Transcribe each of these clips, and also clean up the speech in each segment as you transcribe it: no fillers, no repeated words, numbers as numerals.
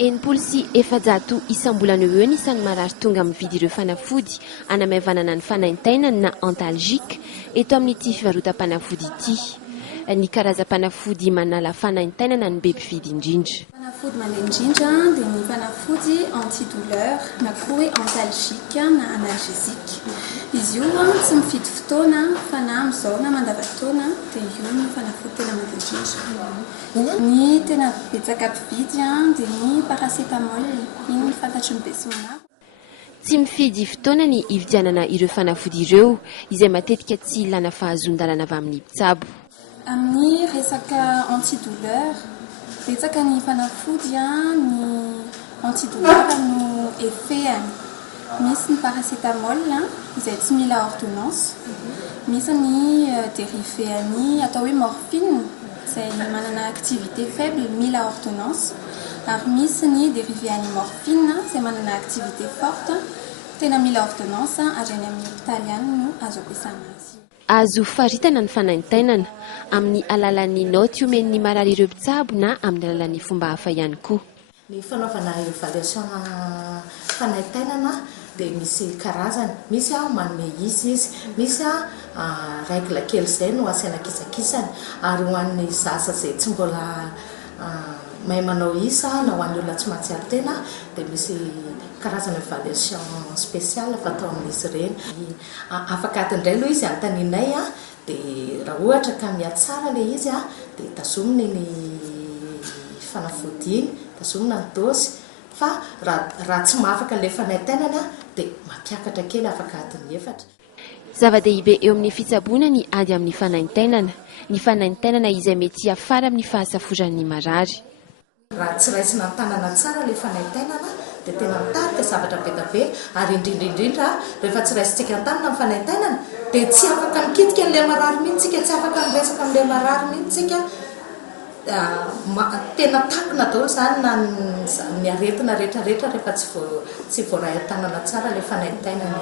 Enimpolo sy efajato isam-bolana eo ny isan'ny marary tonga mividy ireo fanafody anamaivana ny fanaintainany na antalgique eto amin'ity fivarotam-panafody ity. Ny karazam-panafody manala fanaintainana no be mpividy indrindra. Fanafody mandeha indrindra dia ny fanafody antidouleur na koa hoe antalgique na analgésique. Izy io tsy mifidy fotoana fa na amin'izao na mandavan-taona dia io ny fanafody tena mandeha indrindra. Ny tena betsaka mpividy dia ny paracétamol, iny ny fantatry ny be sy ny maro. Tsy mifidy fotoana ny ividianana ireo fanafody ireo izay matetika tsy ilana fahazon-dalana avy amin'ny mpitsabo. Amin'ny resaka antidouleur, betsaka ny fanafody ny antidouleur no effet. Misy ny paracétamol izay tsy mila ordonnance. Misy ny dérivé atao hoe morphine izay manana activité faible mila ordonnance. Ary misy ny dérivé morphine izay manana activité forte tena mila ordonnance ary any amin'ny hôpitaly ihany no azo ampiasana azy. Azo faritana ny fanaintainana amin'ny alalan'ny naoty omen'ny marary ireo mpitsabo na amin'ny alalan'ny fomba hafa ihany koa. Ny fanaovana évaluation fanaintainana dia misy karazany. Misy manome izy, misy règle kely izay no asaina kisakisany, ary ho an'ny zasa izay tsy mbola mahay manao isa na ho an'ny olona tsy mahatsiaro tena dia misy karazana évaluation spéciale fatao amin'izy ireny. Afaka atindray aloha izy antaninay dia raha ohatra ka miha tsara ilay izy dia tazomina ny fanafody iny, tazomina ny dosy, fa raha tsy mahafaka ilay fanaintainana dia mampiakatra kely afaka adiny efatra. Zava-dehibe eo amin'ny fitsaboana ny ady amin'ny fanaintainana. Ny fanaintainana izay mety afara amin'ny fahasaforan'ny marary. Raha tsy raisina ny tanana tsara ilay fanaintainana dia tena mitarika zavatra be dia be, ary indrindra rehefa tsy raisintsika ny tanana ny fanaintainana dia tsy afaka mikitika an'ilay marary mihitsy tsy afaka miresaka amin'ilay marary mihitsy tena takina daholo izany na ny aretina rehetrarehetra rehefa tsy voaray tanana tsara ilay fanaintainana.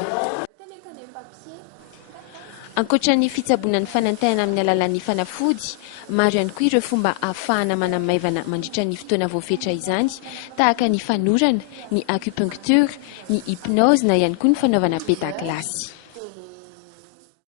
Ankoatran'ny fitsaboana ny fanaintainana amin'ny alalan'ny fanafody, maro ihany koa ireo fomba ahafahana manamaivana mandritra ny fotoana voafetra izany, tahaka ny fanorana, ny acupuncture, ny hypnose na ihany koa ny fanaovana pétaklasy.